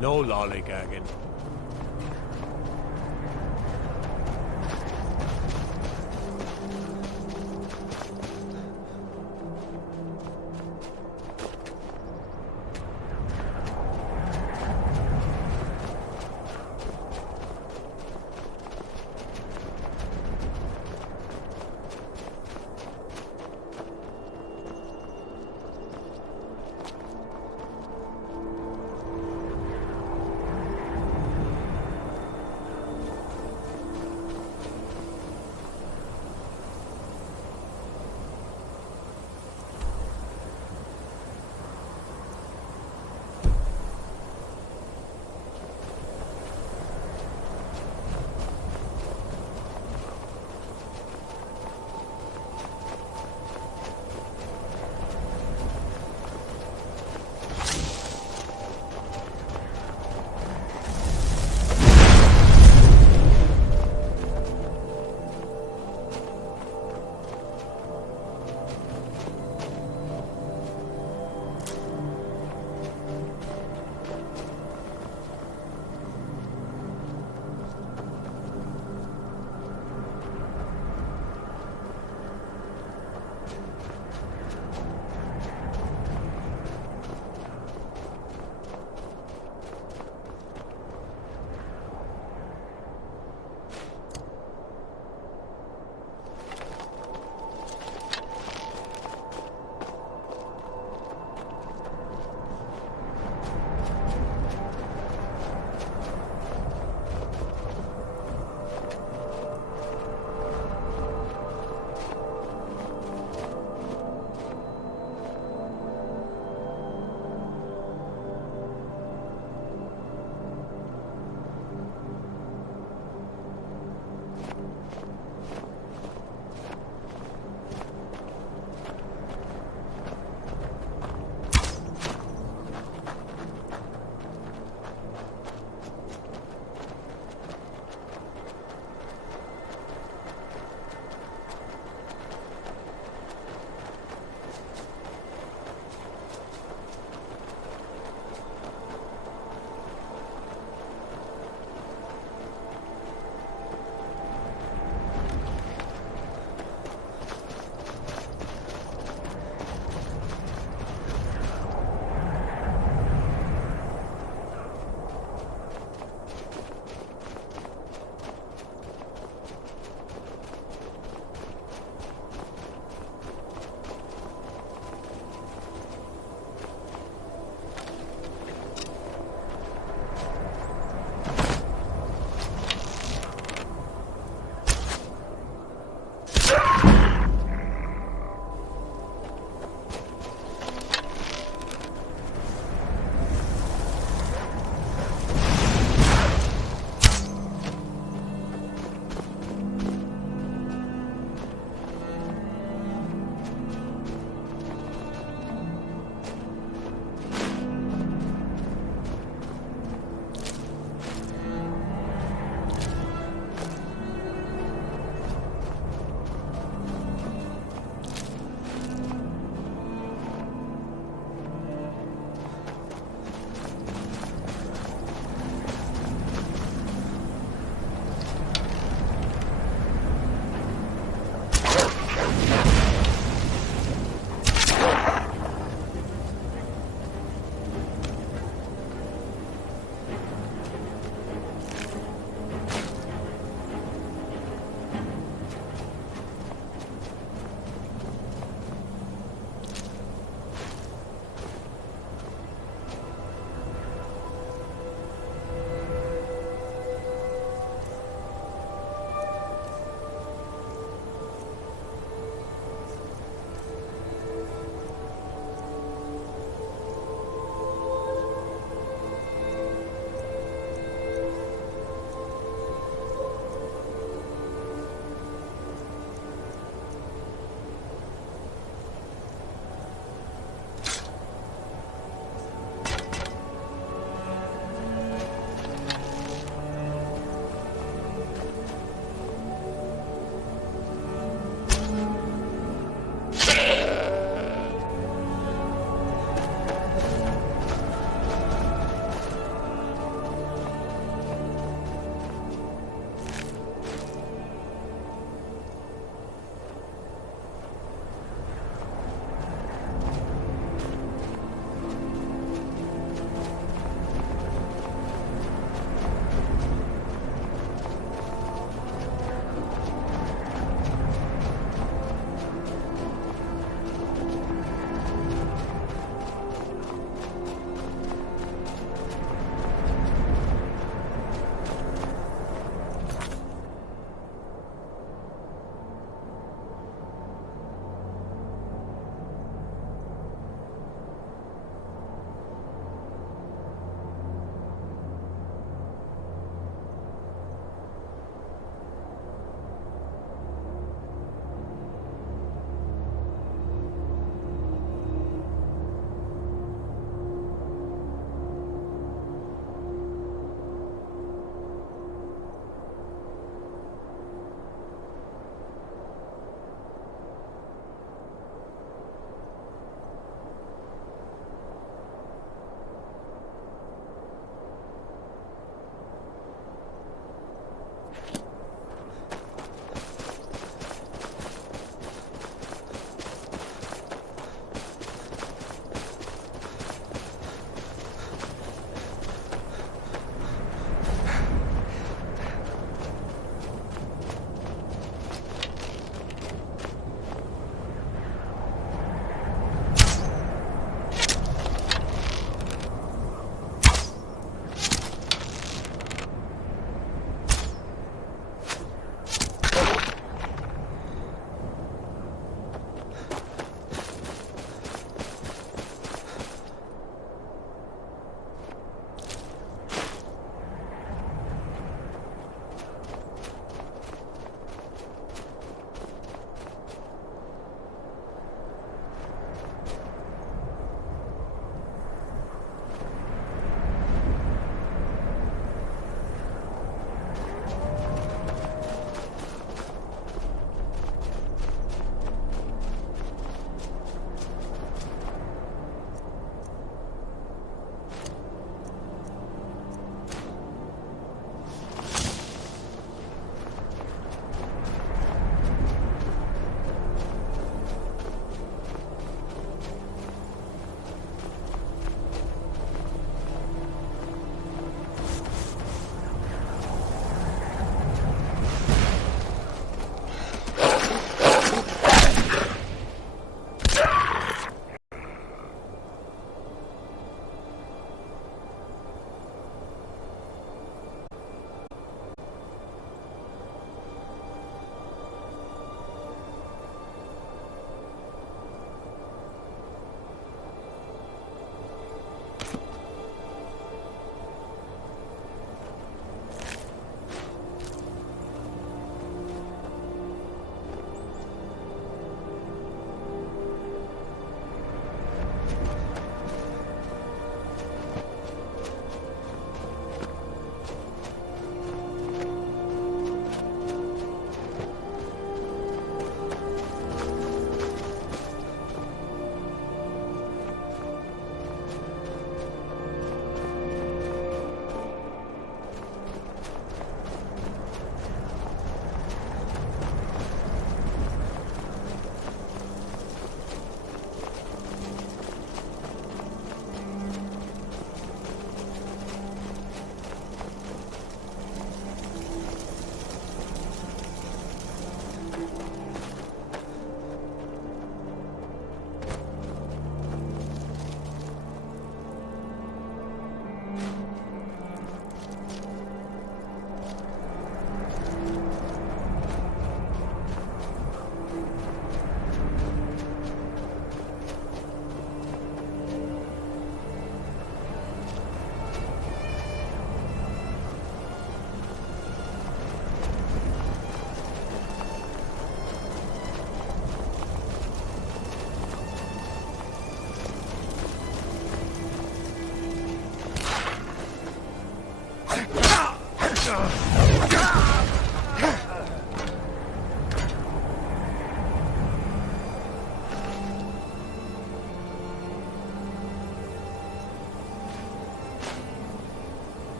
No lollygagging.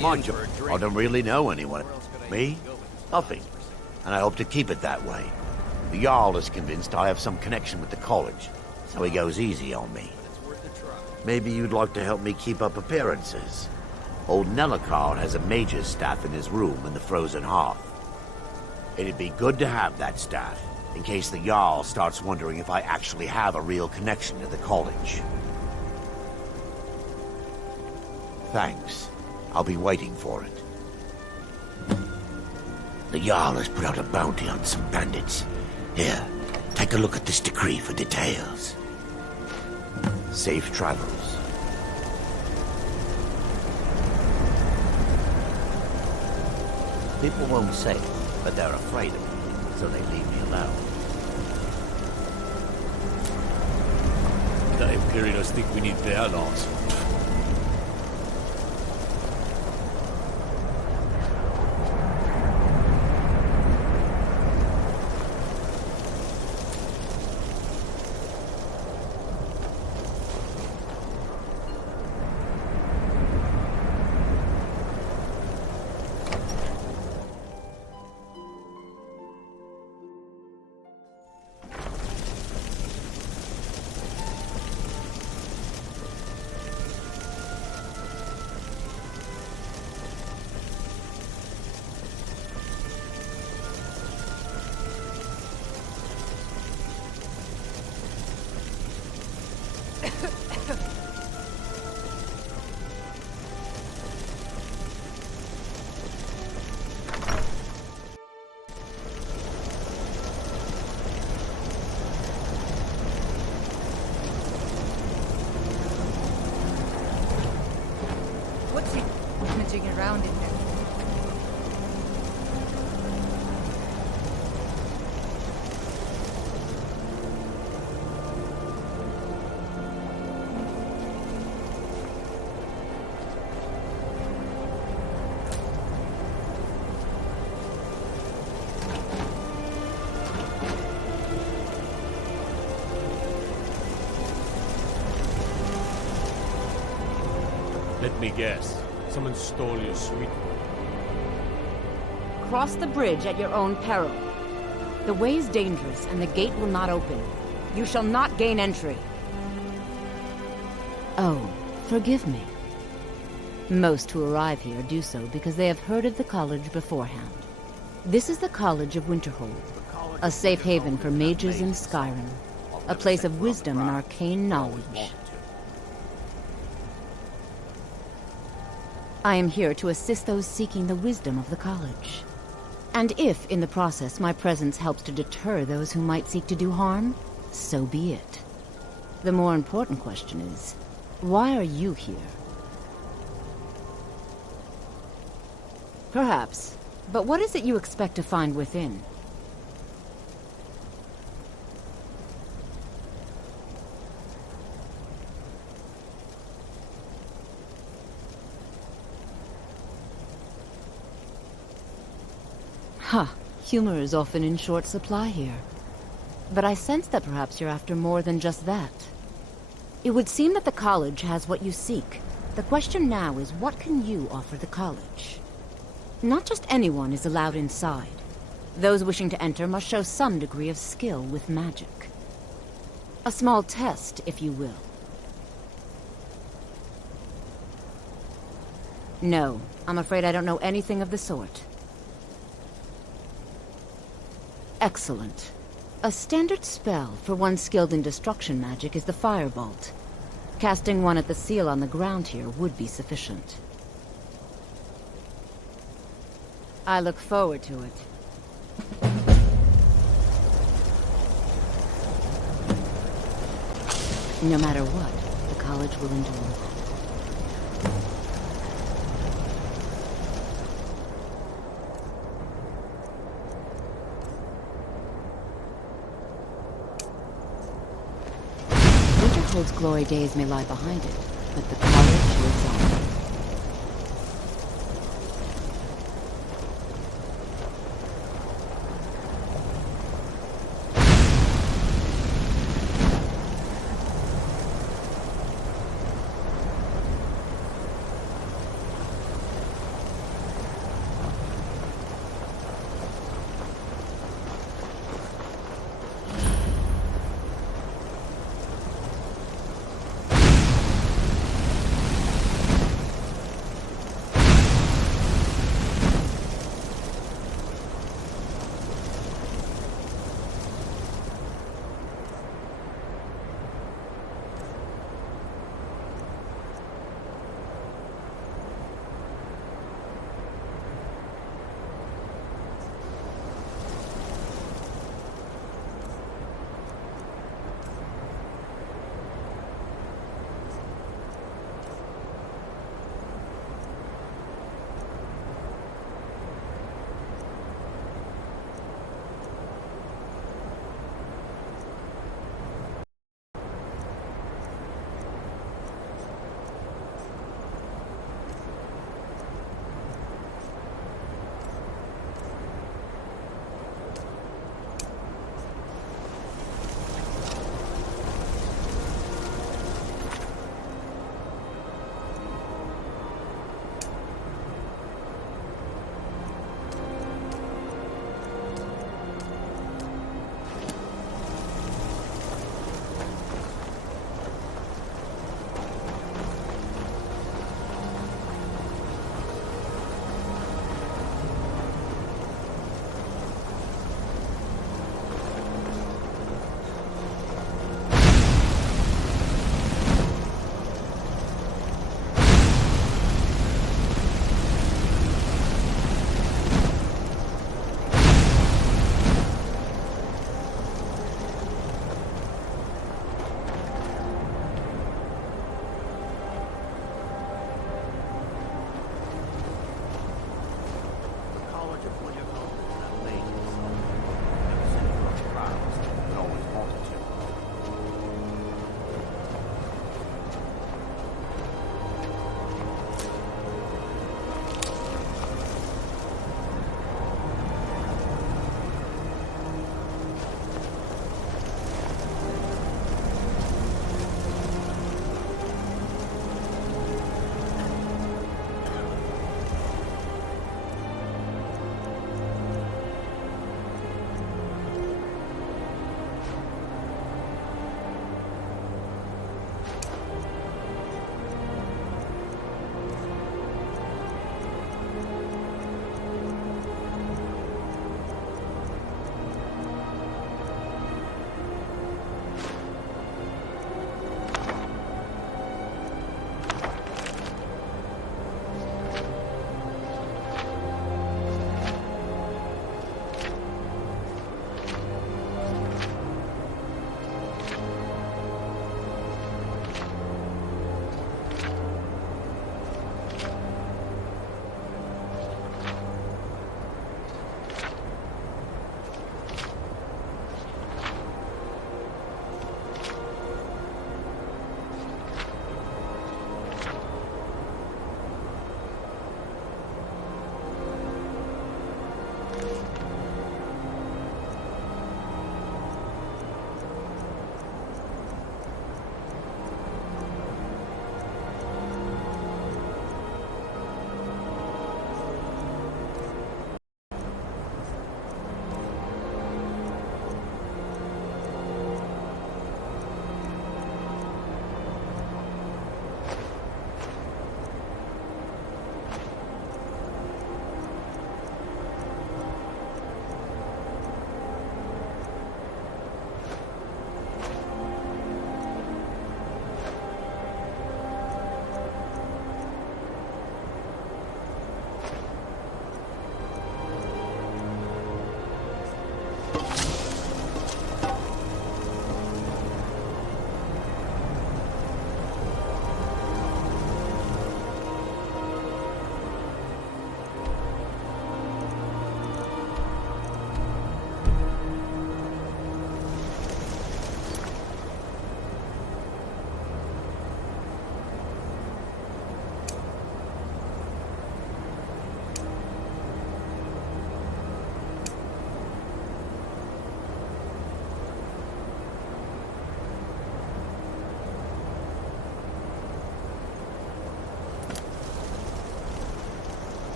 Mind you, I don't really know anyone. Me? Nothing. And I hope to keep it that way. The Jarl is convinced I have some connection with the college, so he goes easy on me. Maybe you'd like to help me keep up appearances. Old Nellicard has a mage's staff in his room in the frozen hearth. It'd be good to have that staff, in case the Jarl starts wondering if I actually have a real connection to the college. Thanks. I'll be waiting for it. The Jarl has put out a bounty on some bandits. Here, take a look at this decree for details. Safe travels. People won't say it, but they're afraid of me, so they leave me alone. The Imperials think we need their laws. What's he rummaging around in there? Let me guess. Someone stole your sweet one. Cross the bridge at your own peril. The way is dangerous, and the gate will not open. You shall not gain entry. Oh, forgive me. Most who arrive here do so because they have heard of the college beforehand. This is the College of Winterhold, a safe haven for mages in Skyrim, a place of wisdom and arcane knowledge. I am here to assist those seeking the wisdom of the college. And if, in the process, my presence helps to deter those who might seek to do harm, so be it. The more important question is, why are you here? Perhaps, but what is it you expect to find within? Huh. Humor is often in short supply here. But I sense that perhaps you're after more than just that. It would seem that the college has what you seek. The question now is, what can you offer the college? Not just anyone is allowed inside. Those wishing to enter must show some degree of skill with magic. A small test, if you will. No, I'm afraid I don't know anything of the sort. Excellent. A standard spell for one skilled in destruction magic is the Firebolt. Casting one at the seal on the ground here would be sufficient. I look forward to it. No matter what, the college will endure. Winterhold's glory days may lie behind it, but the college lives on.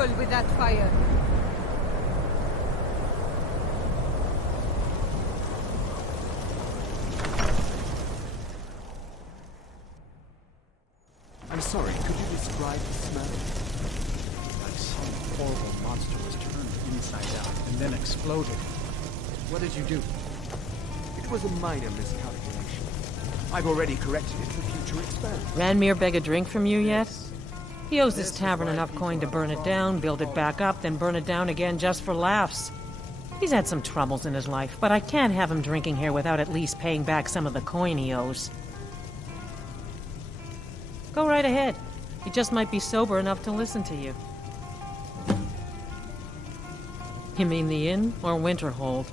careful with that fire. I'm sorry, could you describe the smell? Like some horrible monster was turned inside out and then exploded. What did you do? It was a minor miscalculation. I've already corrected it for future experiments. Ranmir beg a drink from you yet? He owes this tavern enough coin to burn it down, build it back up, then burn it down again just for laughs. He's had some troubles in his life, but I can't have him drinking here without at least paying back some of the coin he owes. Go right ahead. He just might be sober enough to listen to you. You mean the inn or Winterhold?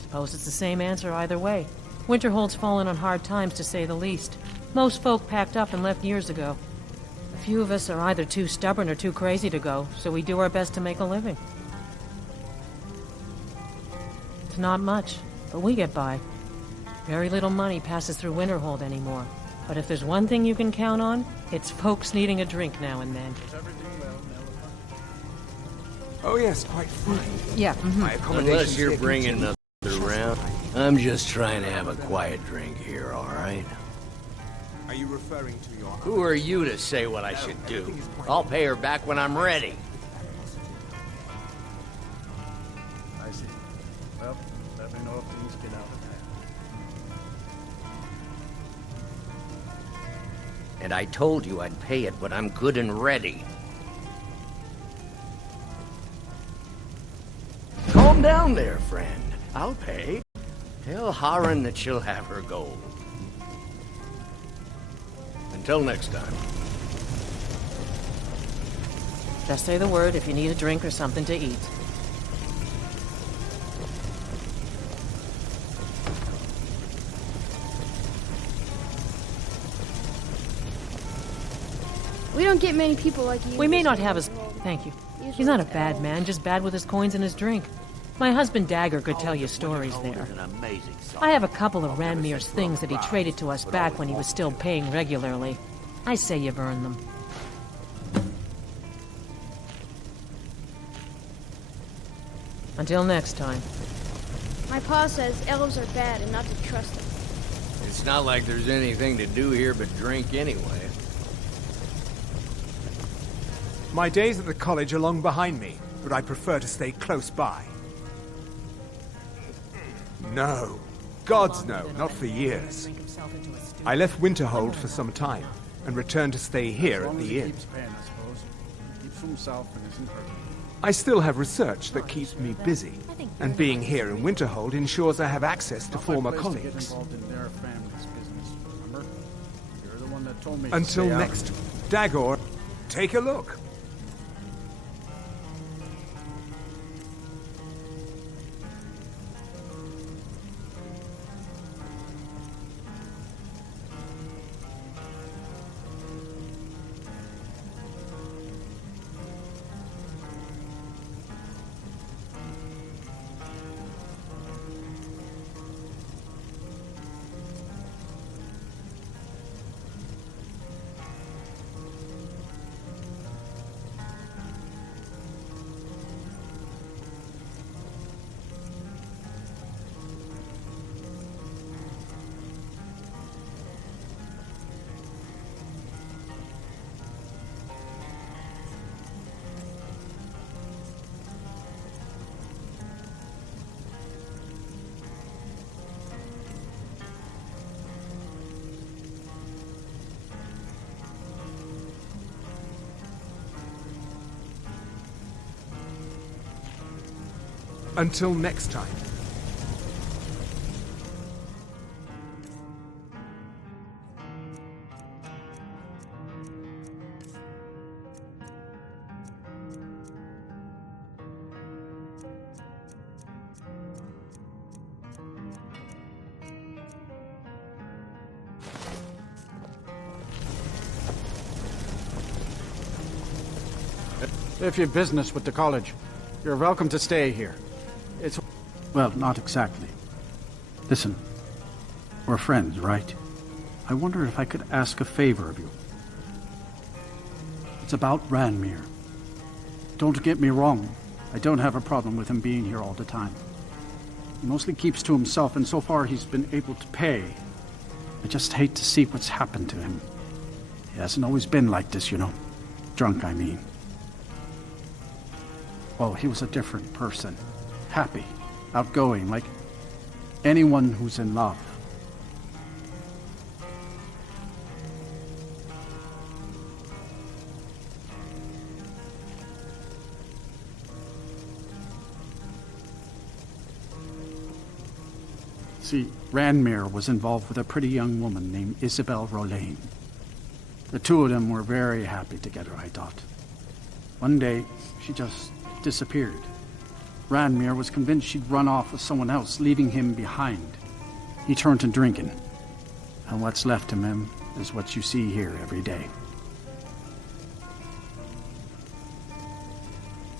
Suppose it's the same answer either way. Winterhold's fallen on hard times, to say the least. Most folk packed up and left years ago. A few of us are either too stubborn or too crazy to go, so we do our best to make a living. It's not much, but we get by. Very little money passes through Winterhold anymore. But if there's one thing you can count on, it's folks needing a drink now and then. Oh yes, quite fine. Yeah, My accommodations Unless you're here bringing continue. nothing around. I'm just trying to have a quiet drink here, all right? Are you referring to your... Who are you to say what I should do? I'll pay her back when I'm ready. I see. Well, let me know if things get out of hand. And I told you I'd pay it when I'm good and ready. Calm down there, friend. I'll pay. Tell Harren that she'll have her gold. Until next time. just say the word if you need a drink or something to eat. We don't get many people like you. We may not have as... Thank you. He's not a bad man, just bad with his coins and his drink. My husband Dagger could tell you stories there. I have a couple of Ranmir's things that he traded to us back when he was still paying regularly. I say you've earned them. Until next time. My pa says elves are bad and not to trust them. It's not like there's anything to do here but drink anyway. My days at the college are long behind me, but I prefer to stay close by. No. Gods no, not for years. I left Winterhold for some time, and returned to stay here at the inn. Keeps paying, I suppose. Keeps to himself and isn't hurting. I still have research that keeps me busy, and being here in Winterhold ensures I have access to former Place to get colleagues. involved in their family's business, remember? You're the one that told me to Until stay out of next, it. Dagor, take a look. Until next time. If you've business with the college, you're welcome to stay here. It's... Well, not exactly. Listen, we're friends, right? I wonder if I could ask a favor of you. It's about Ranmir. Don't get me wrong. I don't have a problem with him being here all the time. He mostly keeps to himself, and so far he's been able to pay. I just hate to see what's happened to him. He hasn't always been like this, you know. Drunk, I mean. Oh, he was a different person. Happy, outgoing, like anyone who's in love. See, Ranmir was involved with a pretty young woman named Isabel Rolane. The two of them were very happy together, I thought. One day, she just disappeared. Ranmir was convinced she'd run off with someone else, leaving him behind. He turned to drinking. And what's left of him is what you see here every day.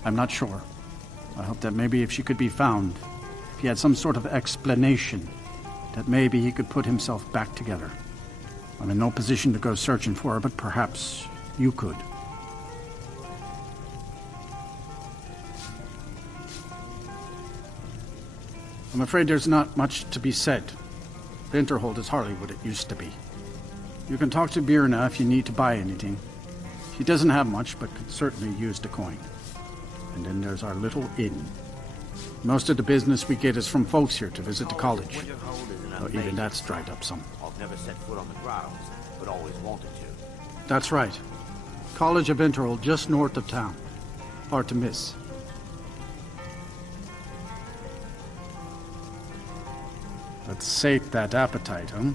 I'm not sure. I hope that maybe if she could be found, if he had some sort of explanation, that maybe he could put himself back together. I'm in no position to go searching for her, but perhaps you could. I'm afraid there's not much to be said. Winterhold is hardly what it used to be. You can talk to Birna if you need to buy anything. She doesn't have much, but could certainly use the coin. And then there's our little inn. Most of the business we get is from folks here to visit the college. Though even that's dried up some. I've never set foot on the grounds, but always wanted to. That's right. College of Winterhold, just north of town. Hard to miss. Let's sate that appetite, huh?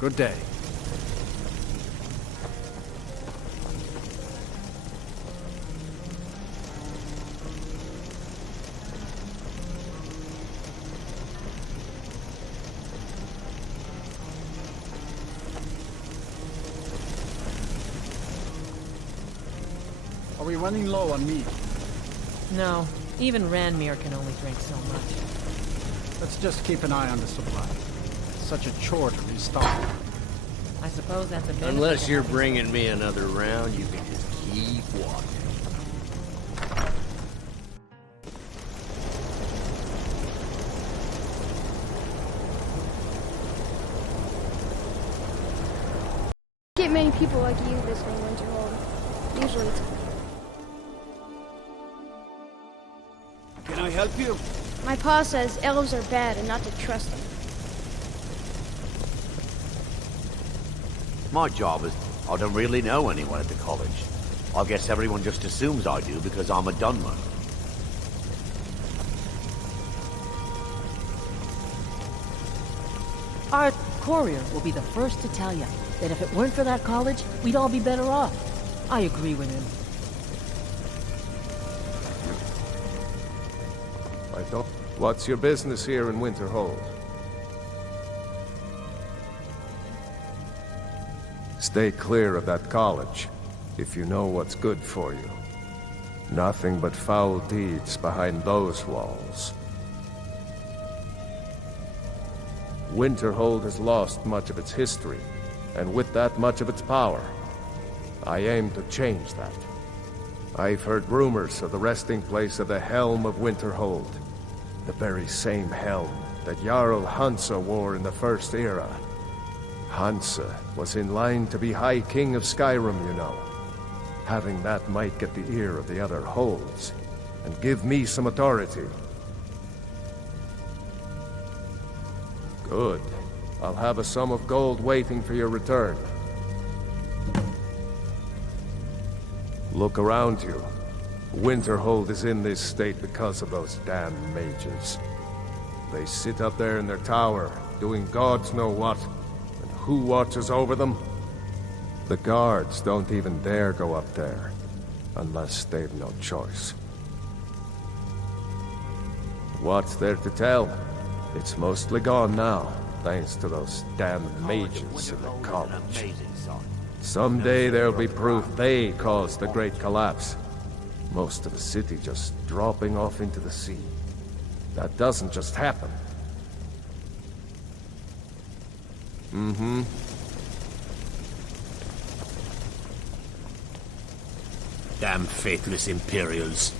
Good day. Are we running low on meat? No, even Ranmir can only drink so much. Let's just keep an eye on the supply. Such a chore to restock. I suppose that's a benefit. Unless you're bringing me another round, you can just keep walking. Get many people like you visiting Winterhold. Usually it's... Can I help you? My pa says elves are bad and not to trust them. My job is, I don't really know anyone at the college. I guess everyone just assumes I do because I'm a Dunmer. Our courier will be the first to tell you that if it weren't for that college, we'd all be better off. I agree with him. What's your business here in Winterhold? Stay clear of that college, if you know what's good for you. Nothing but foul deeds behind those walls. Winterhold has lost much of its history, and with that much of its power. I aim to change that. I've heard rumors of the resting place of the Helm of Winterhold. The very same helm that Jarl Hansa wore in the First Era. Hansa was in line to be High King of Skyrim, you know. Having that might get the ear of the other holds, and give me some authority. Good. I'll have a sum of gold waiting for your return. Look around you. Winterhold is in this state because of those damn mages. They sit up there in their tower, doing gods know what. And who watches over them? The guards don't even dare go up there, unless they've no choice. What's there to tell? It's mostly gone now, thanks to those damn mages in the college. Someday there'll be proof they caused the Great Collapse. Most of the city just dropping off into the sea. That doesn't just happen. Mm-hmm. Damn faithless Imperials.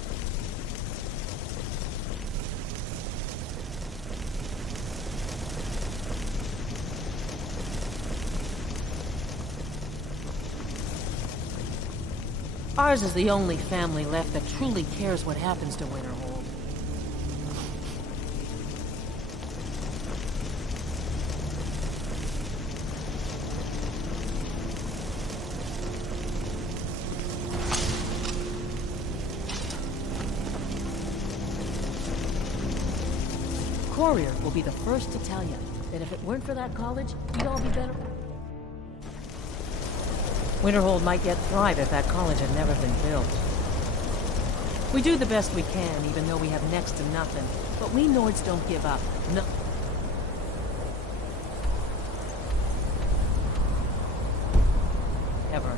Ours is the only family left that truly cares what happens to Winterhold. Courier will be the first to tell you that if it weren't for that college, you'd all be better. Winterhold might yet thrive if that college had never been built. We do the best we can, even though we have next to nothing. But we Nords don't give up. No. Ever.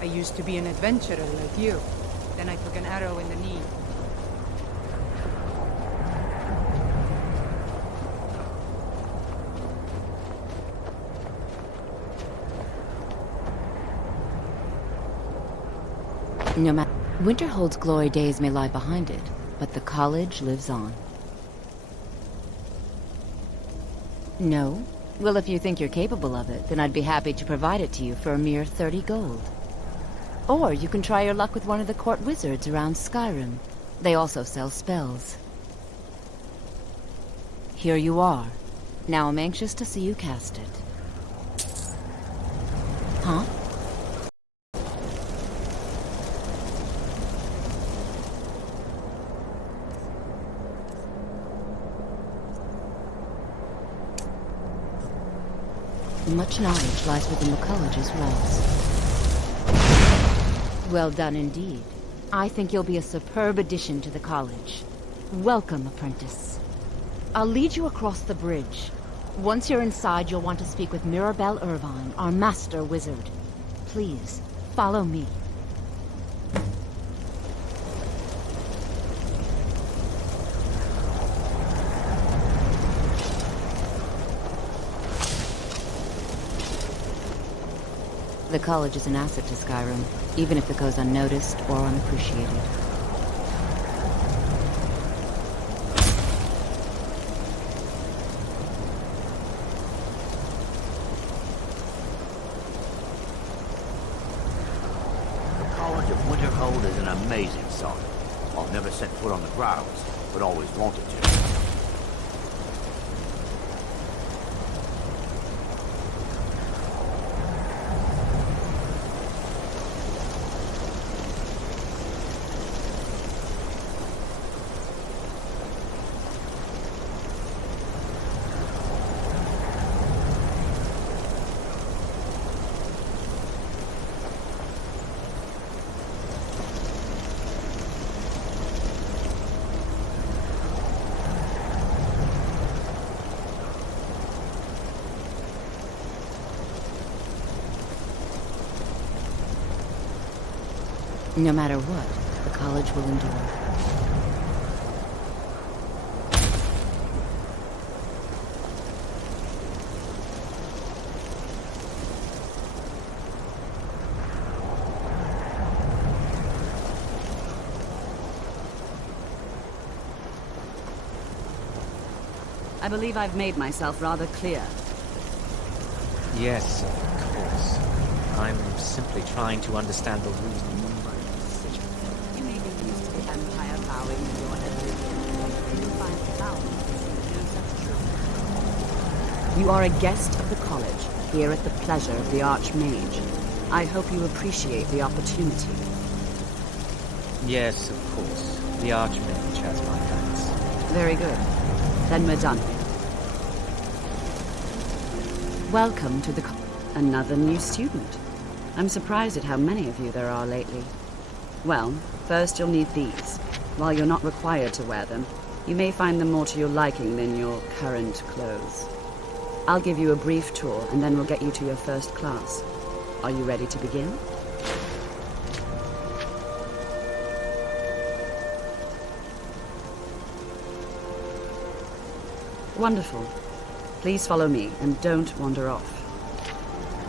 I used to be an adventurer like you. Then I took an arrow in the knee. No matter. Winterhold's glory days may lie behind it, but the college lives on. No? Well, if you think you're capable of it, then I'd be happy to provide it to you for a mere 30 gold. Or you can try your luck with one of the court wizards around Skyrim. They also sell spells. Here you are. Now I'm anxious to see you cast it. Huh? Much knowledge lies within the college's walls. Well done indeed. I think you'll be a superb addition to the college. Welcome, apprentice. I'll lead you across the bridge. Once you're inside, you'll want to speak with Mirabelle Irvine, our master wizard. Please, follow me. The college is an asset to Skyrim, even if it goes unnoticed or unappreciated. The College of Winterhold is an amazing sight. I've never set foot on the grounds, but always wanted to. No matter what, the college will endure. I believe I've made myself rather clear. Yes, of course. I'm simply trying to understand the reason for my decision. You may be used to the Empire bowing to your every whim. You find balance in no such truth. You are a guest of the college, here at the pleasure of the Archmage. I hope you appreciate the opportunity. Yes, of course. The Archmage has my thanks. Very good. Then we're done. Welcome to the Another new student. I'm surprised at how many of you there are lately. Well, first you'll need these. While you're not required to wear them, you may find them more to your liking than your current clothes. I'll give you a brief tour, and then we'll get you to your first class. Are you ready to begin? Wonderful. Please follow me, and don't wander off.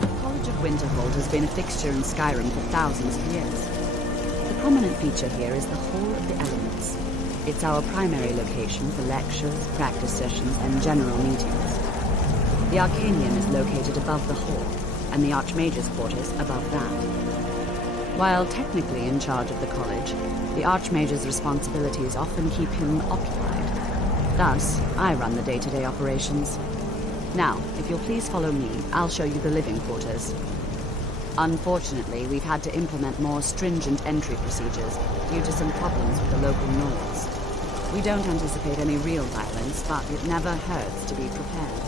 The College of Winterhold has been a fixture in Skyrim for thousands of years. The prominent feature here is the Hall of the Elements. It's our primary location for lectures, practice sessions, and general meetings. The Arcanium is located above the hall, and the Archmage's quarters above that. While technically in charge of the college, the Archmage's responsibilities often keep him occupied. Thus, I run the day-to-day operations. Now, if you'll please follow me, I'll show you the living quarters. Unfortunately, we've had to implement more stringent entry procedures due to some problems with the local Nords. We don't anticipate any real violence, but it never hurts to be prepared.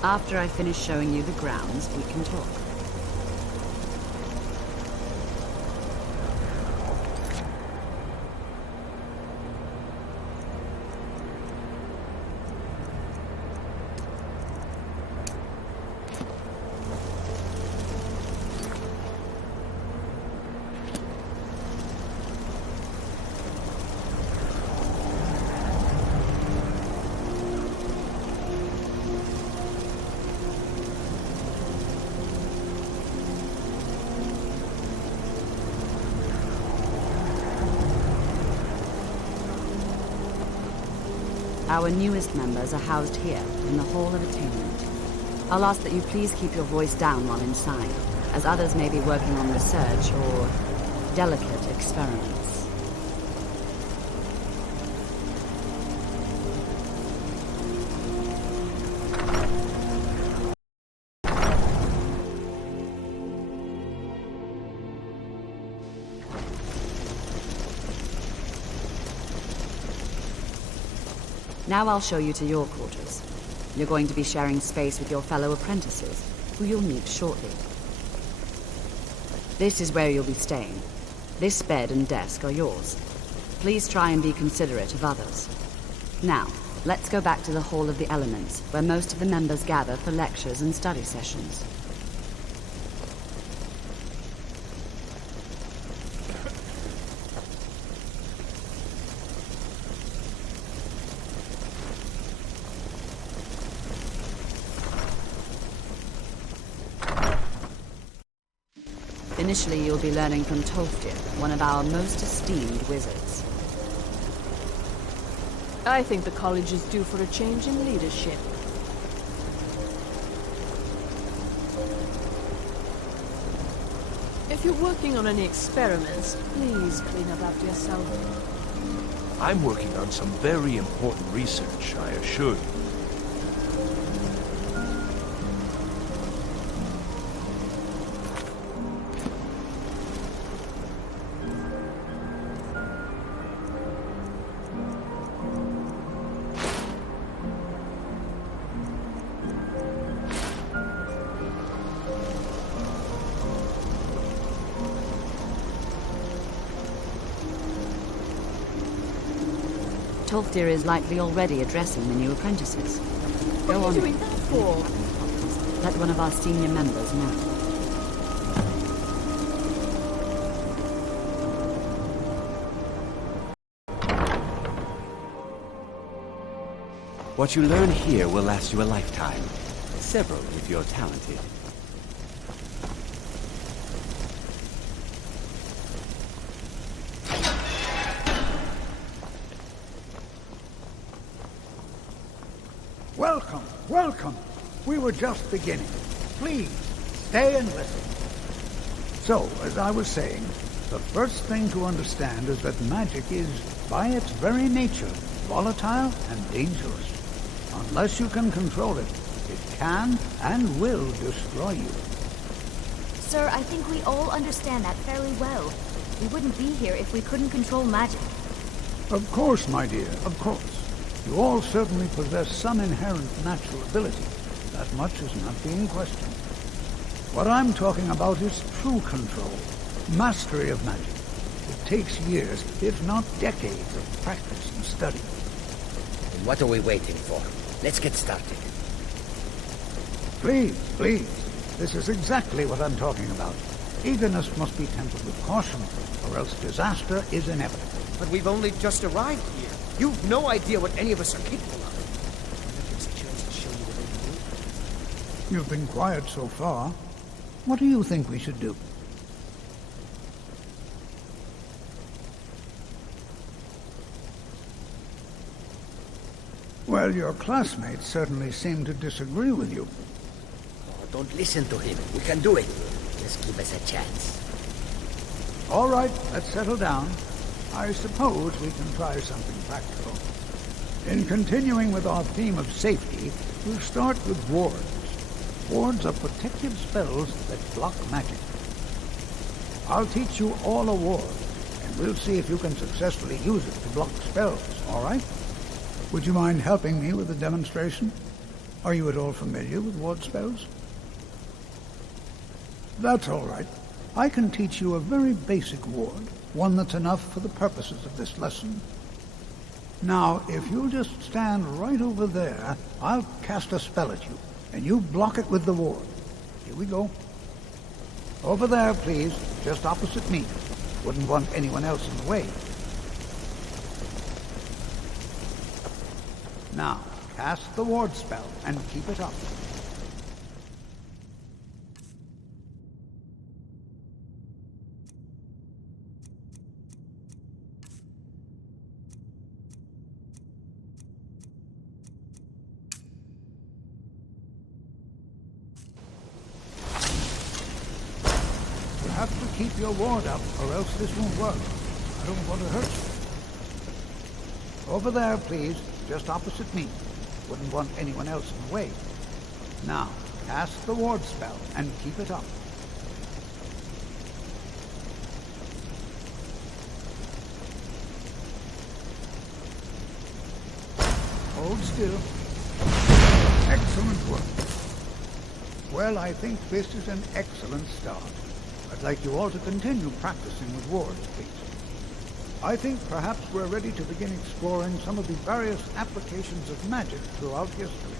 After I finish showing you the grounds, we can talk. Our newest members are housed here, in the Hall of Attainment. I'll ask that you please keep your voice down while inside, as others may be working on research or delicate experiments. Now I'll show you to your quarters. You're going to be sharing space with your fellow apprentices, who you'll meet shortly. This is where you'll be staying. This bed and desk are yours. Please try and be considerate of others. Now, let's go back to the Hall of the Elements, where most of the members gather for lectures and study sessions. Initially, you'll be learning from Tolfdir, one of our most esteemed wizards. I think the college is due for a change in leadership. If you're working on any experiments, please clean up after yourself. I'm working on some very important research, I assure you. Tolfdir is likely already addressing the new apprentices. Go on. What are you doing that for? Let one of our senior members know. What you learn here will last you a lifetime. Several if you're talented. Welcome, welcome. We were just beginning. Please, stay and listen. So, as I was saying, the first thing to understand is that magic is, by its very nature, volatile and dangerous. Unless you can control it, it can and will destroy you. Sir, I think we all understand that fairly well. We wouldn't be here if we couldn't control magic. Of course, my dear, of course. You all certainly possess some inherent natural ability. That much is not being questioned. What I'm talking about is true control, mastery of magic. It takes years, if not decades, of practice and study. What are we waiting for? Let's get started. Please, please. This is exactly what I'm talking about. Eagerness must be tempered with caution, or else disaster is inevitable. But we've only just arrived here. You've no idea what any of us are capable of. You've been quiet so far. What do you think we should do? Well, your classmates certainly seem to disagree with you. Oh, don't listen to him. We can do it. Just give us a chance. All right, let's settle down. I suppose we can try something practical. In continuing with our theme of safety, we'll start with wards. Wards are protective spells that block magic. I'll teach you all a ward, and we'll see if you can successfully use it to block spells, all right? Would you mind helping me with a demonstration? Are you at all familiar with ward spells? That's all right. I can teach you a very basic ward, one that's enough for the purposes of this lesson. Now, if you'll just stand right over there, I'll cast a spell at you, and you block it with the ward. Here we go. Over there, please, just opposite me. Wouldn't want anyone else in the way. Now, cast the ward spell, and keep it up. You have to keep your ward up, or else this won't work. I don't want to hurt you. Over there, please. Just opposite me. Wouldn't want anyone else in the way. Now, cast the ward spell and keep it up. Hold still. Excellent work. Well, I think this is an excellent start. I'd like you all to continue practicing with wards, please. I think perhaps we're ready to begin exploring some of the various applications of magic throughout history.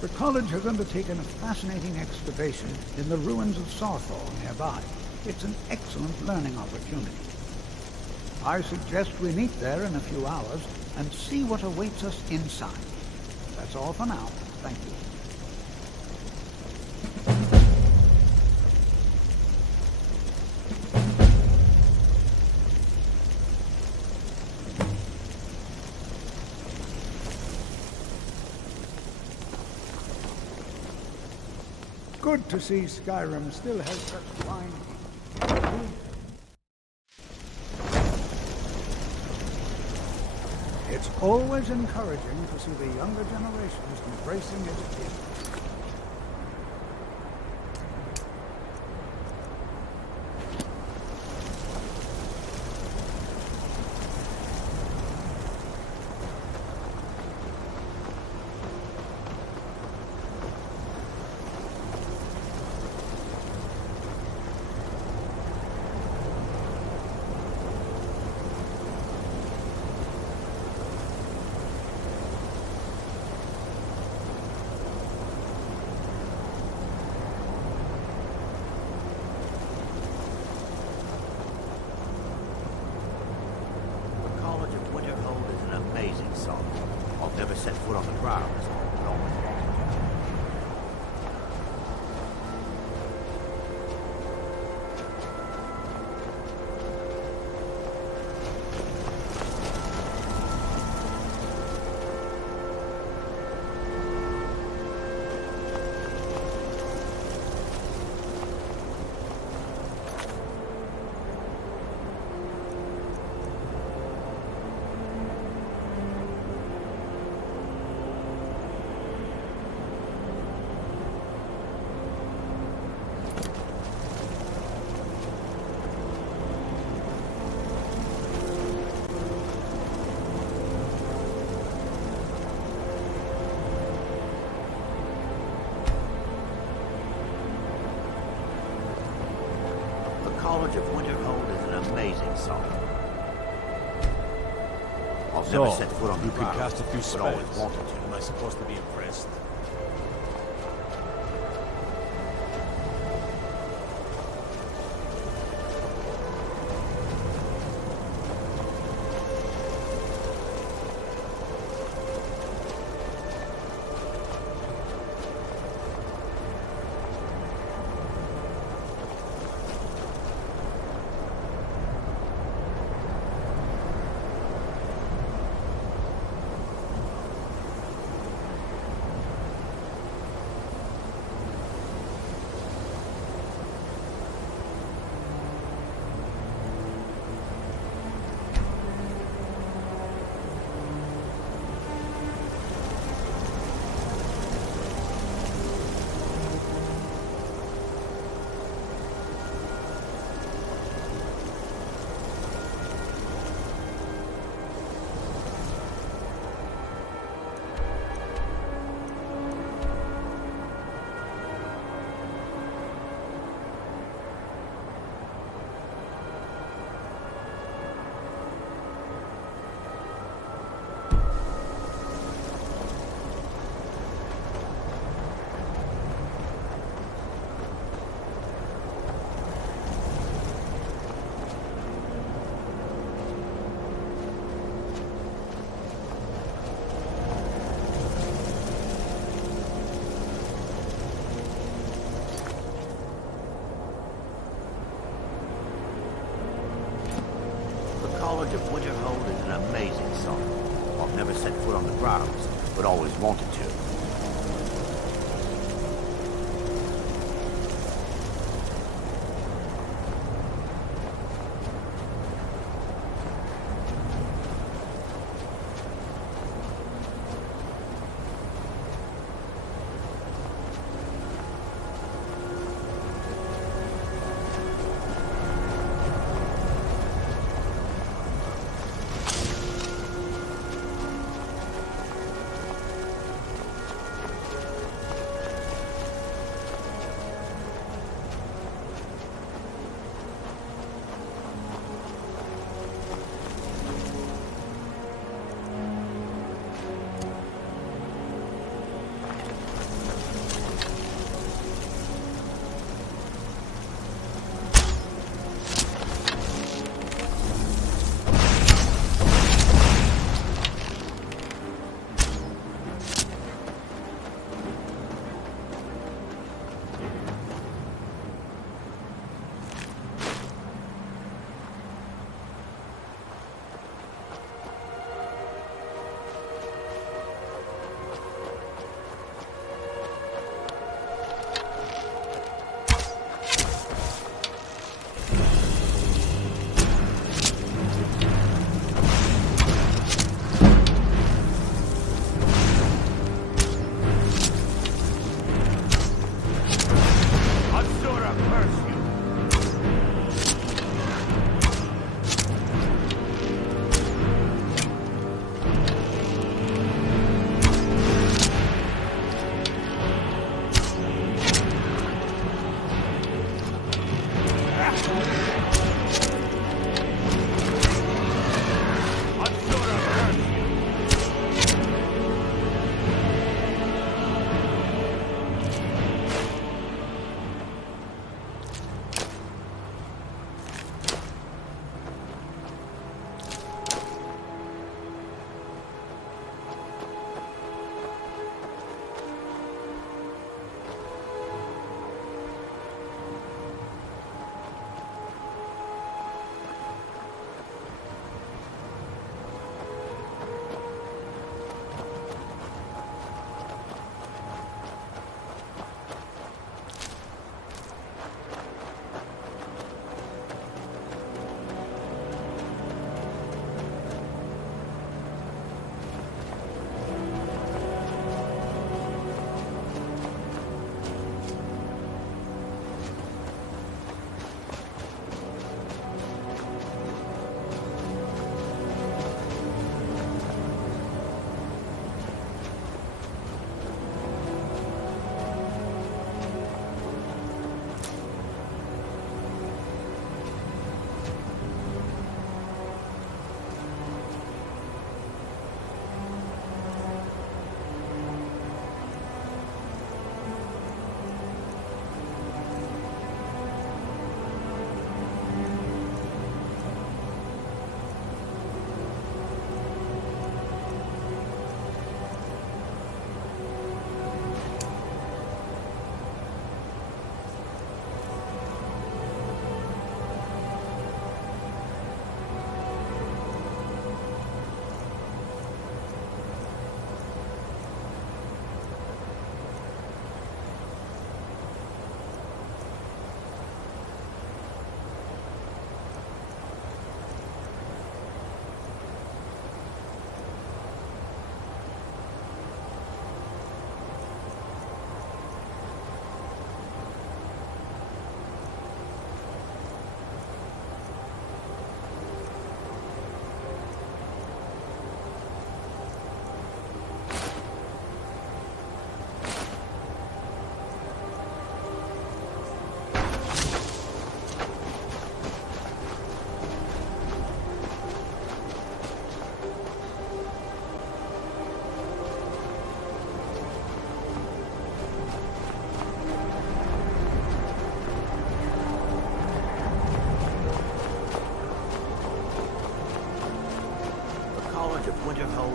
The college has undertaken a fascinating excavation in the ruins of Sarthal nearby. It's an excellent learning opportunity. I suggest we meet there in a few hours and see what awaits us inside. That's all for now. Thank you. Good to see Skyrim still has such fine people. It's always encouraging to see the younger generations embracing education. I've never set foot on the ground, but always wanted to. College of Winterhold is an amazing song. I've never set foot on the ground, cast a few but always spells. wanted to. Am I supposed to be impressed? College of Winterhold is an amazing song. I've never set foot on the grounds, but always wanted to.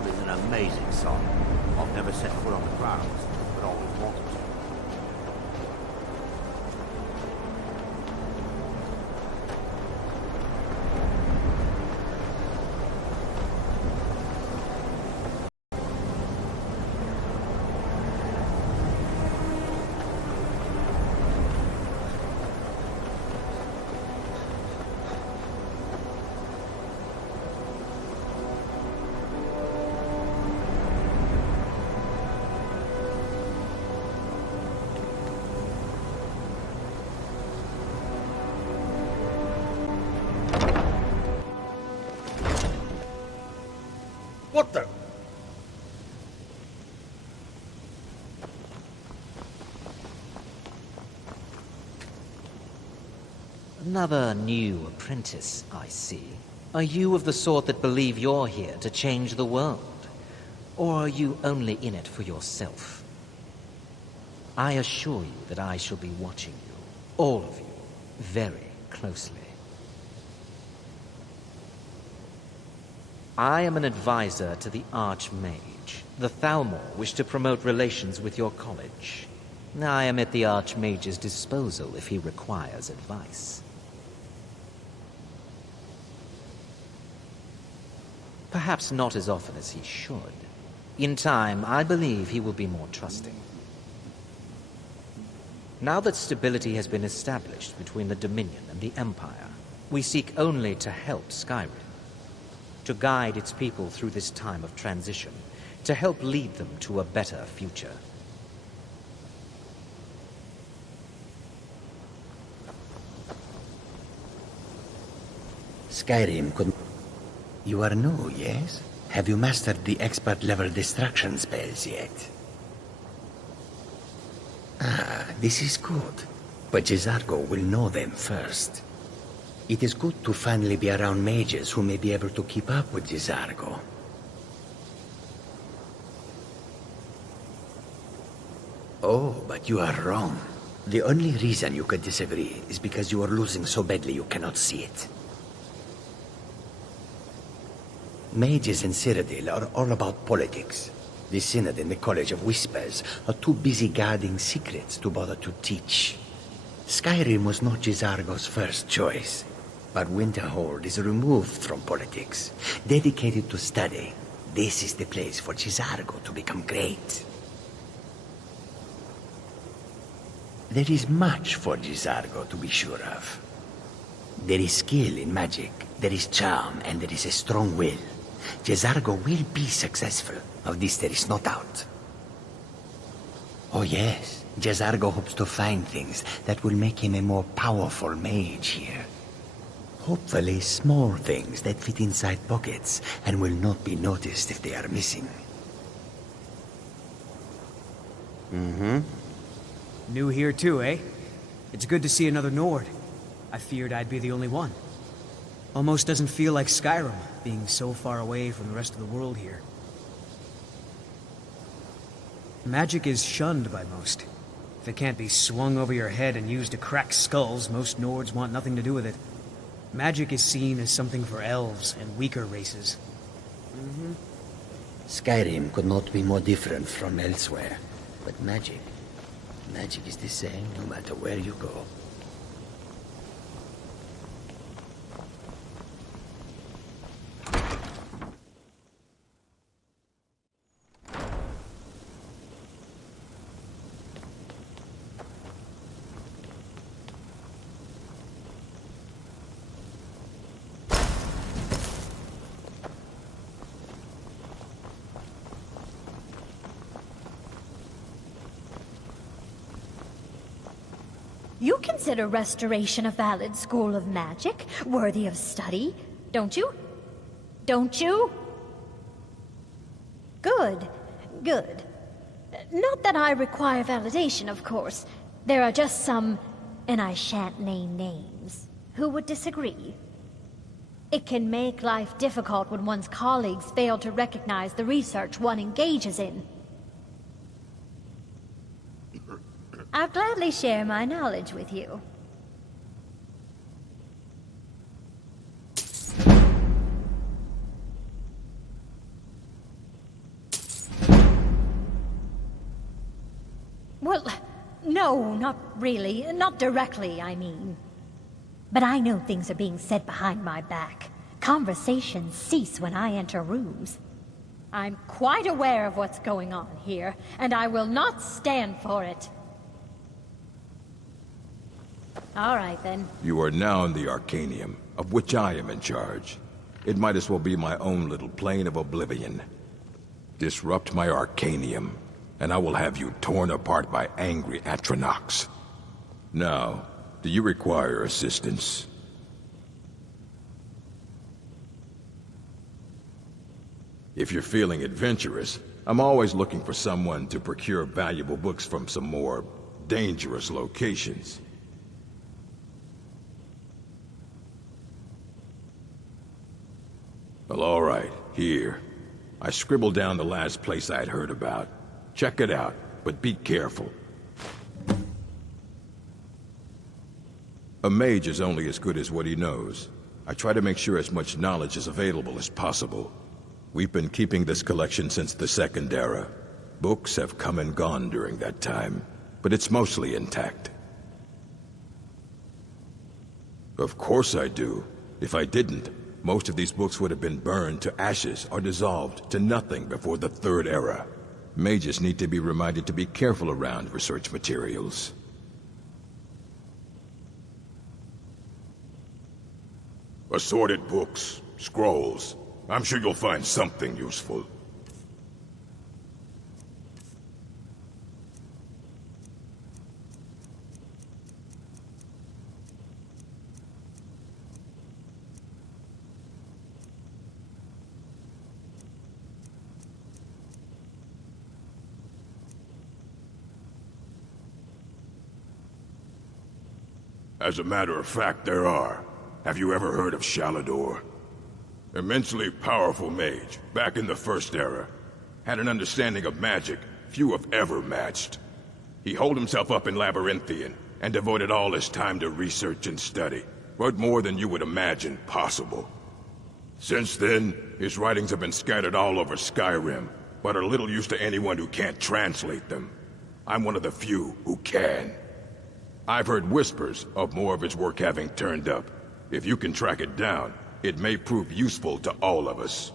Winterhold is an amazing sight. I've never set foot on the grounds, but always wanted to. What the? Another new apprentice, I see. Are you of the sort that believe you're here to change the world? Or are you only in it for yourself? I assure you that I shall be watching you, all of you, very closely. I am an advisor to the Archmage. The Thalmor wish to promote relations with your college. I am at the Archmage's disposal if he requires advice. Perhaps not as often as he should. In time, I believe he will be more trusting. Now that stability has been established between the Dominion and the Empire, we seek only to help Skyrim, to guide its people through this time of transition, to help lead them to a better future. Skyrim could... You are new, yes? Have you mastered the expert-level distraction spells yet? Ah, this is good. But J'zargo will know them first. It is good to finally be around mages who may be able to keep up with J'zargo. Oh, but you are wrong. The only reason you could disagree is because you are losing so badly you cannot see it. Mages in Cyrodiil are all about politics. The Synod and the College of Whispers are too busy guarding secrets to bother to teach. Skyrim was not J'zargo's first choice, but Winterhold is removed from politics, dedicated to study. This is the place for J'zargo to become great. There is much for J'zargo to be sure of. There is skill in magic, there is charm, and there is a strong will. J'zargo will be successful. Of this there is no doubt. Oh yes, J'zargo hopes to find things that will make him a more powerful mage here. Hopefully small things that fit inside pockets and will not be noticed if they are missing. Mm-hmm. New here too, eh? It's good to see another Nord. I feared I'd be the only one. Almost doesn't feel like Skyrim, being so far away from the rest of the world here. Magic is shunned by most. If it can't be swung over your head and used to crack skulls, most Nords want nothing to do with it. Magic is seen as something for elves and weaker races. Mm-hmm. Skyrim could not be more different from elsewhere. But magic is the same no matter where you go. You consider restoration a valid school of magic, worthy of study, don't you? Don't you? Good, good. Not that I require validation, of course. There are just some, and I shan't name names, who would disagree. It can make life difficult when one's colleagues fail to recognize the research one engages in. I'll gladly share my knowledge with you. Well, no, not really. Not directly, I mean. But I know things are being said behind my back. Conversations cease when I enter rooms. I'm quite aware of what's going on here, and I will not stand for it. All right, then. You are now in the Arcanium, of which I am in charge. It might as well be my own little plane of oblivion. Disrupt my Arcanium, and I will have you torn apart by angry Atronachs. Now, do you require assistance? If you're feeling adventurous, I'm always looking for someone to procure valuable books from some more dangerous locations. Well, all right, here. I scribbled down the last place I'd heard about. Check it out, but be careful. A mage is only as good as what he knows. I try to make sure as much knowledge is available as possible. We've been keeping this collection since the Second Era. Books have come and gone during that time, but it's mostly intact. Of course I do. If I didn't, most of these books would have been burned to ashes or dissolved to nothing before the Third Era. Mages need to be reminded to be careful around research materials. Assorted books, scrolls. I'm sure you'll find something useful. As a matter of fact, there are. Have you ever heard of Shalador? Immensely powerful mage, back in the First Era. Had an understanding of magic few have ever matched. He holed himself up in Labyrinthian, and devoted all his time to research and study, but more than you would imagine possible. Since then, his writings have been scattered all over Skyrim, but are little use to anyone who can't translate them. I'm one of the few who can. I've heard whispers of more of his work having turned up. If you can track it down, it may prove useful to all of us.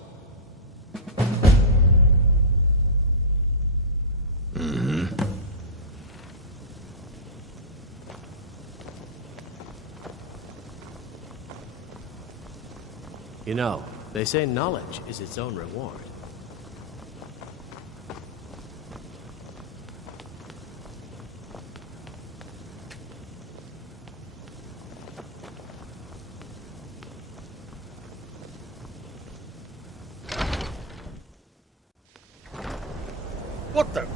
You know, they say knowledge is its own reward. What the?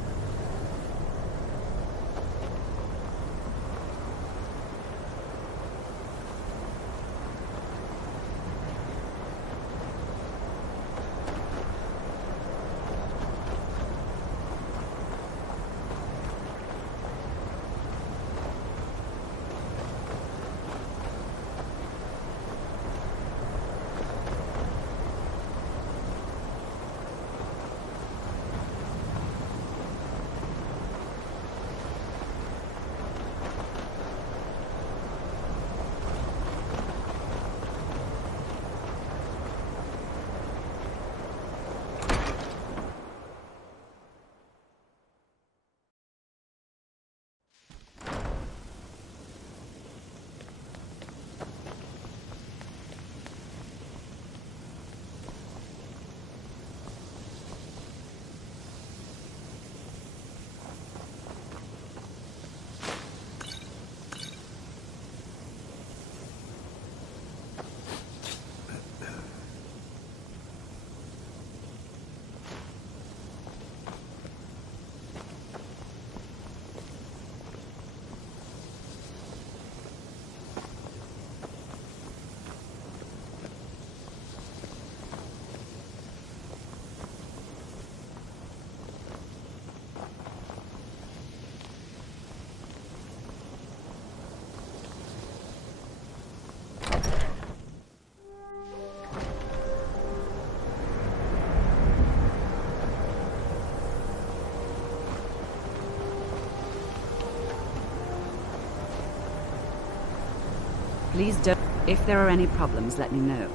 Please don't... If there are any problems, let me know.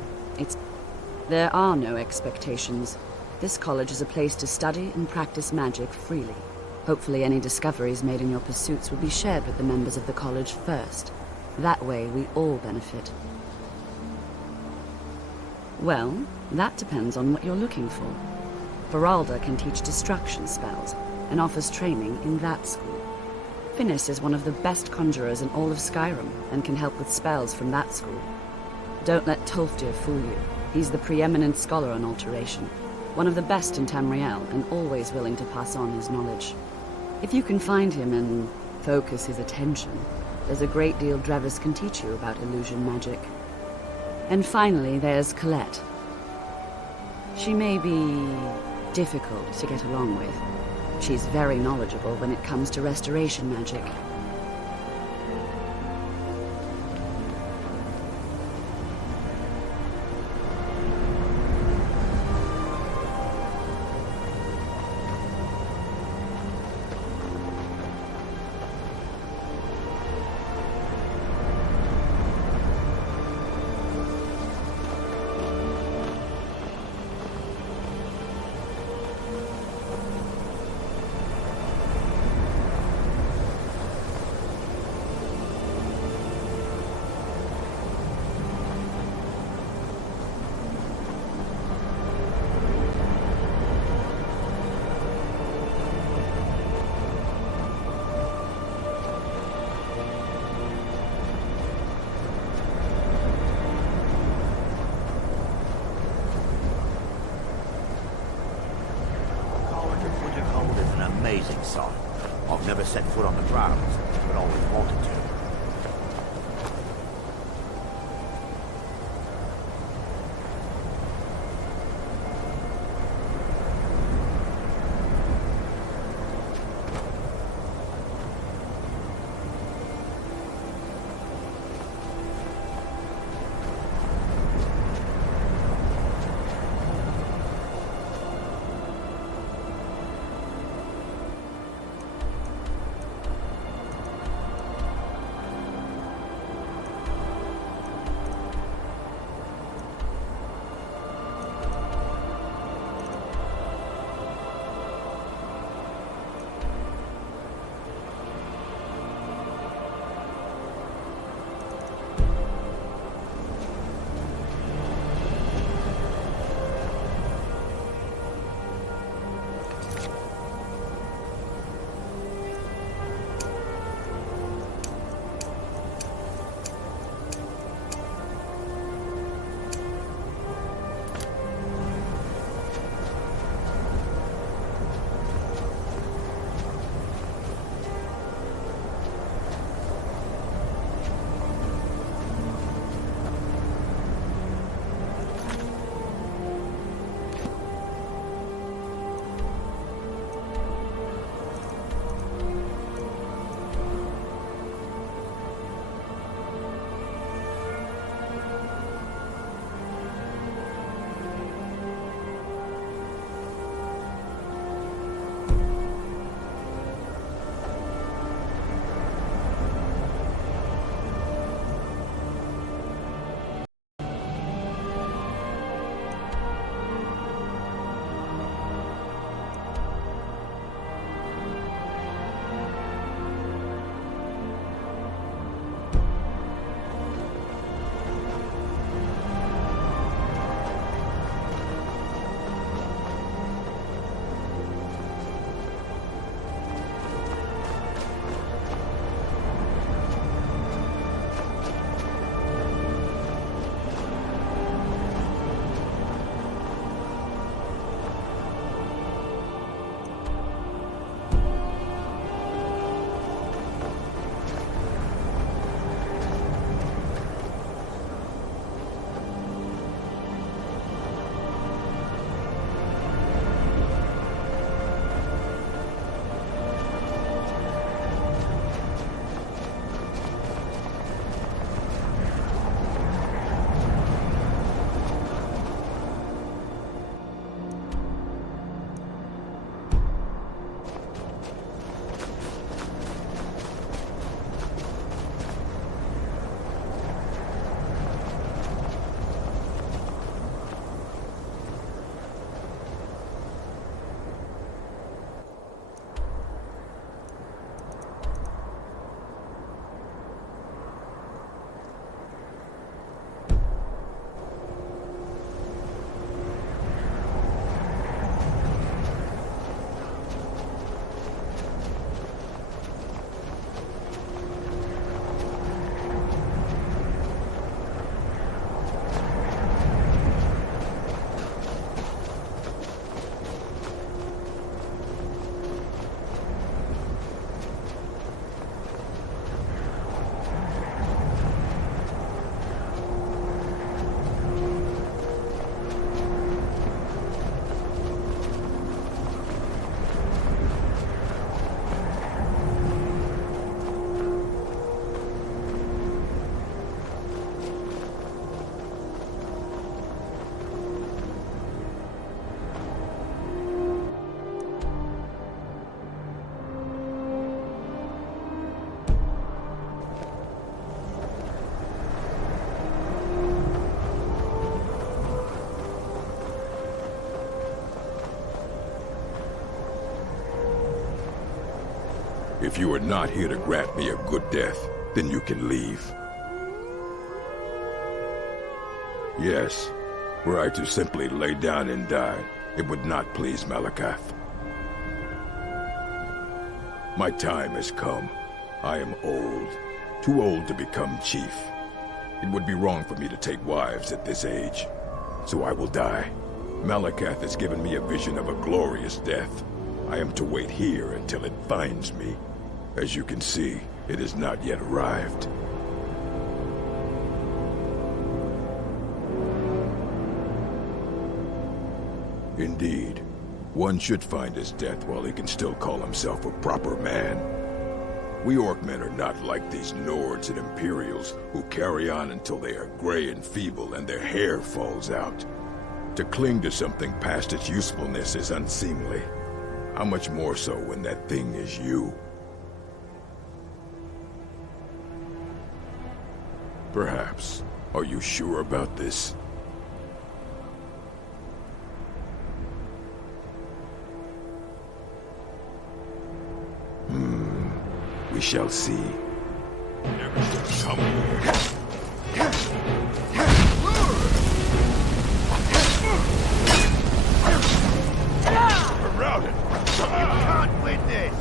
There are no expectations. This college is a place to study and practice magic freely. Hopefully any discoveries made in your pursuits will be shared with the members of the college first. That way, we all benefit. Well, that depends on what you're looking for. Veralda can teach destruction spells, and offers training in that school. Finis is one of the best conjurers in all of Skyrim, and can help with spells from that school. Don't let Tolfdir fool you. He's the preeminent scholar on alteration, one of the best in Tamriel, and always willing to pass on his knowledge. If you can find him and focus his attention, there's a great deal Drevis can teach you about illusion magic. And finally, there's Colette. She may be difficult to get along with. She's very knowledgeable when it comes to restoration magic. Amazing sight. I've never set foot on the grounds, but always wanted to. If you are not here to grant me a good death, then you can leave. Yes, were I to simply lay down and die, it would not please Malakath. My time has come. I am old, too old to become chief. It would be wrong for me to take wives at this age, so I will die. Malakath has given me a vision of a glorious death. I am to wait here until it finds me. As you can see, it has not yet arrived. Indeed, one should find his death while he can still call himself a proper man. We Orcmen are not like these Nords and Imperials who carry on until they are gray and feeble and their hair falls out. To cling to something past its usefulness is unseemly. How much more so when that thing is you? Perhaps. Are you sure about this? We shall see. Never should have come here. We're routed. You can't win this.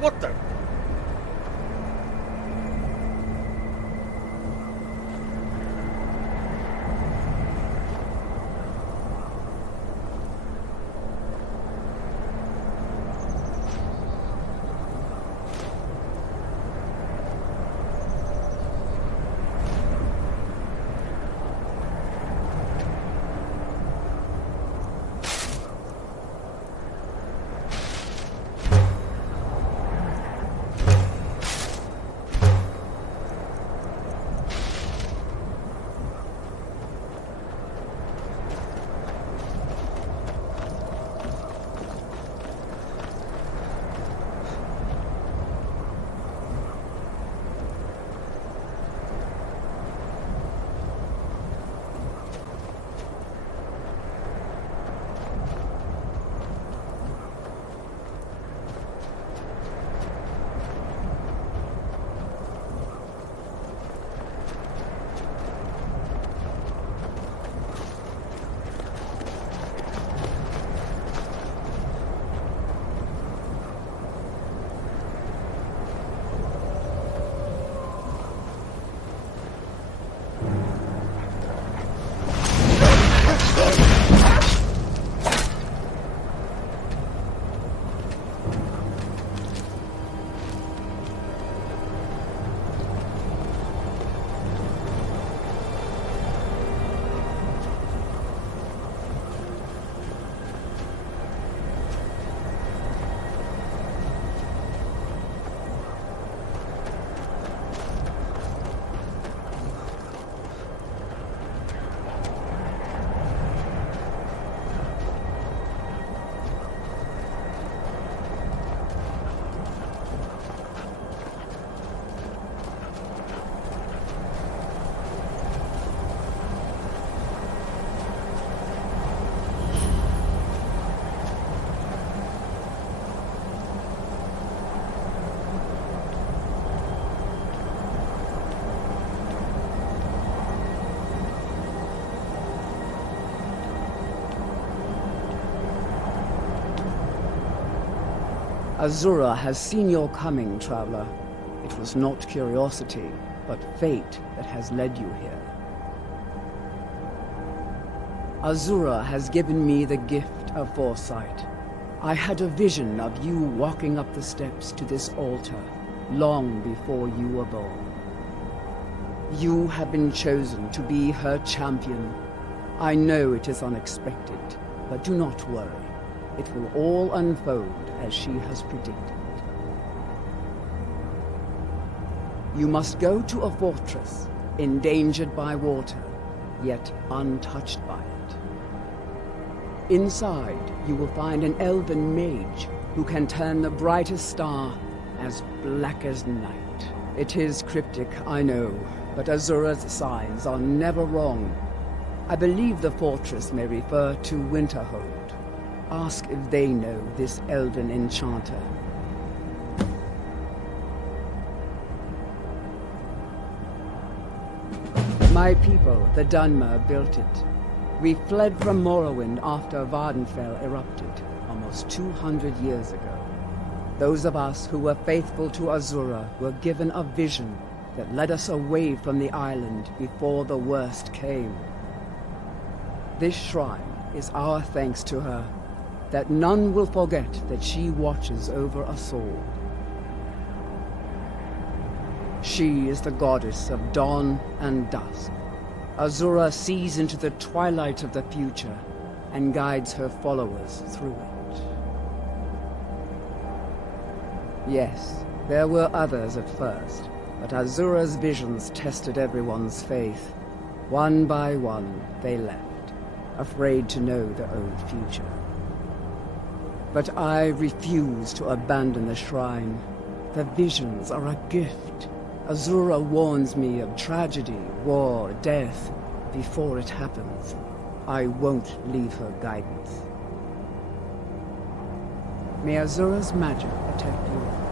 What the? Azura has seen your coming, traveler. It was not curiosity, but fate that has led you here. Azura has given me the gift of foresight. I had a vision of you walking up the steps to this altar long before you were born. You have been chosen to be her champion. I know it is unexpected, but do not worry. It will all unfold as she has predicted. You must go to a fortress, endangered by water, yet untouched by it. Inside, you will find an elven mage who can turn the brightest star as black as night. It is cryptic, I know, but Azura's signs are never wrong. I believe the fortress may refer to Winterhold. Ask if they know this elven enchanter. My people, the Dunmer, built it. We fled from Morrowind after Vardenfell erupted, almost 200 years ago. Those of us who were faithful to Azura were given a vision that led us away from the island before the worst came. This shrine is our thanks to her, that none will forget that she watches over us all. She is the goddess of dawn and dusk. Azura sees into the twilight of the future and guides her followers through it. Yes, there were others at first, but Azura's visions tested everyone's faith. One by one, they left, afraid to know their own future. But I refuse to abandon the shrine. The visions are a gift. Azura warns me of tragedy, war, death, before it happens. I won't leave her guidance. May Azura's magic protect you.